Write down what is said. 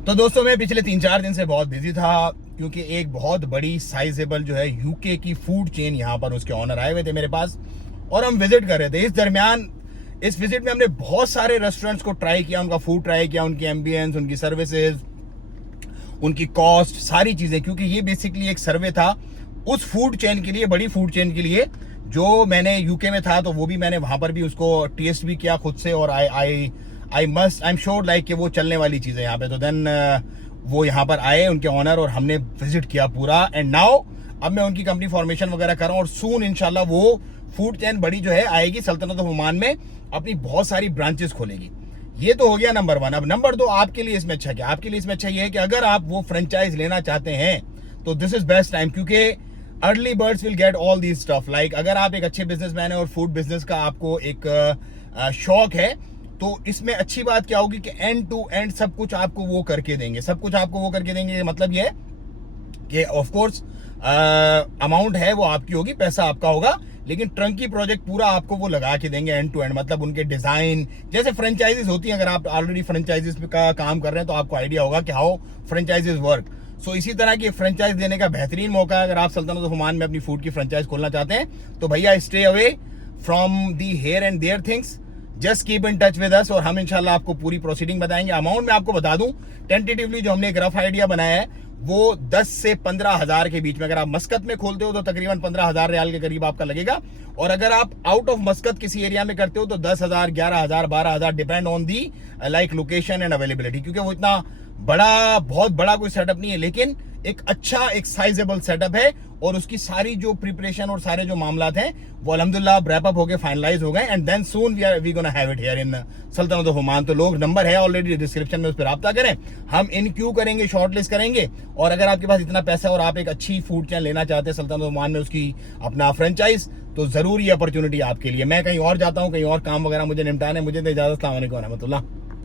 तो दोस्तों मैं पिछले 3-4 दिन से बहुत बिजी था क्योंकि एक बहुत बड़ी साइजेबल जो है यूके की फूड चेन यहाँ पर उसके ऑनर आए हुए थे मेरे पास और हम विजिट कर रहे थे। इस दरमियान इस विजिट में हमने बहुत सारे रेस्टोरेंट्स को ट्राई किया, उनका फूड ट्राई किया, उनकी एम्बियंस, उनकी सर्विसेज, उनकी कॉस्ट, सारी चीज़ें, क्योंकि ये बेसिकली एक सर्वे था उस फूड चेन के लिए, बड़ी फूड चेन के लिए जो मैंने यूके में था, तो वो भी मैंने वहाँ पर भी उसको टेस्ट भी किया खुद से और आई एम श्योर लाइक कि वो चलने वाली चीज़ है यहाँ पे। तो देन वो यहाँ पर आए उनके ऑनर और हमने विजिट किया पूरा। एंड नाउ अब मैं उनकी कंपनी फॉर्मेशन वगैरह कर रहा हूँ और सून इंशाल्लाह वो फूड चेन बड़ी जो है आएगी, सल्तनत ऑफ ओमान में अपनी बहुत सारी ब्रांचेस खोलेगी। ये तो हो गया नंबर 1। अब नंबर 2 आपके लिए इसमें अच्छा क्या, आपके लिए इसमें अच्छा ये है कि अगर आप वो फ्रेंचाइज लेना चाहते हैं तो दिस इज बेस्ट टाइम, क्योंकि early birds will get all these stuff. Like अगर आप एक अच्छे बिजनेसमैन है और फूड बिजनेस का आपको एक शौक है, तो इसमें अच्छी बात क्या होगी कि एंड टू एंड सब कुछ आपको वो करके देंगे, सब कुछ आपको वो करके देंगे। मतलब ये है कि ऑफ कोर्स अमाउंट है वो आपकी होगी, पैसा आपका होगा, लेकिन ट्रंकी प्रोजेक्ट पूरा आपको वो लगा के देंगे एंड टू एंड। मतलब उनके डिजाइन जैसे फ्रेंचाइजीज होती हैं, अगर आप ऑलरेडी फ्रेंचाइजीज का काम कर रहे हैं तो आपको आइडिया होगा कि हाउ फ्रेंचाइजीज वर्क। सो इसी तरह की फ्रेंचाइज देने का बेहतरीन मौका है। अगर आप सल्तनत ऑफ ओमान में अपनी फूड की फ्रेंचाइज खोलना चाहते हैं तो भैया stay away from the here and there things, just keep in touch with us और हम इंशाल्लाह आपको पूरी प्रोसीडिंग बताएंगे। अमाउंट में आपको बता दूं, टेंटेटिवली जो हमने एक रफ आइडिया बनाया है वो 10 से 15 हजार के बीच में। अगर आप मस्कत में खोलते हो तो तकरीबन 15 हजार रियाल के करीब आपका लगेगा, और अगर आप आउट ऑफ मस्कत किसी एरिया में करते हो तो 10 हजार, 11 हजार, 12 हजार, depend on the like location and availability. क्योंकि वो इतना बड़ा, बहुत बड़ा कोई सेटअप नहीं है, लेकिन एक अच्छा एक साइजेबल सेटअप है और उसकी सारी जो प्रिपरेशन और सारे जो मामलात हैं वो अल्हम्दुलिल्लाह रैप अप हो गए, फाइनलाइज हो गए, and then soon we gonna have it here in सल्तनत ऑफ ओमान। तो लोग नंबर है ऑलरेडी डिस्क्रिप्शन में, उस पर रब्ता करें, हम इन क्यू करेंगे, शॉर्ट लिस्ट करेंगे। और अगर आपके पास इतना पैसा और आप एक अच्छी फूड चेन लेना चाहते हैं सल्तनत ऑफ ओमान में उसकी अपना फ्रेंचाइज, तो जरूर ये अपॉर्चुनिटी आपके लिए। मैं कहीं और जाता हूँ, कहीं और काम वगैरह मुझे निपटाने, मुझे तो इजाजत। अस्सलाम वालेकुम रहमतुल्लाह।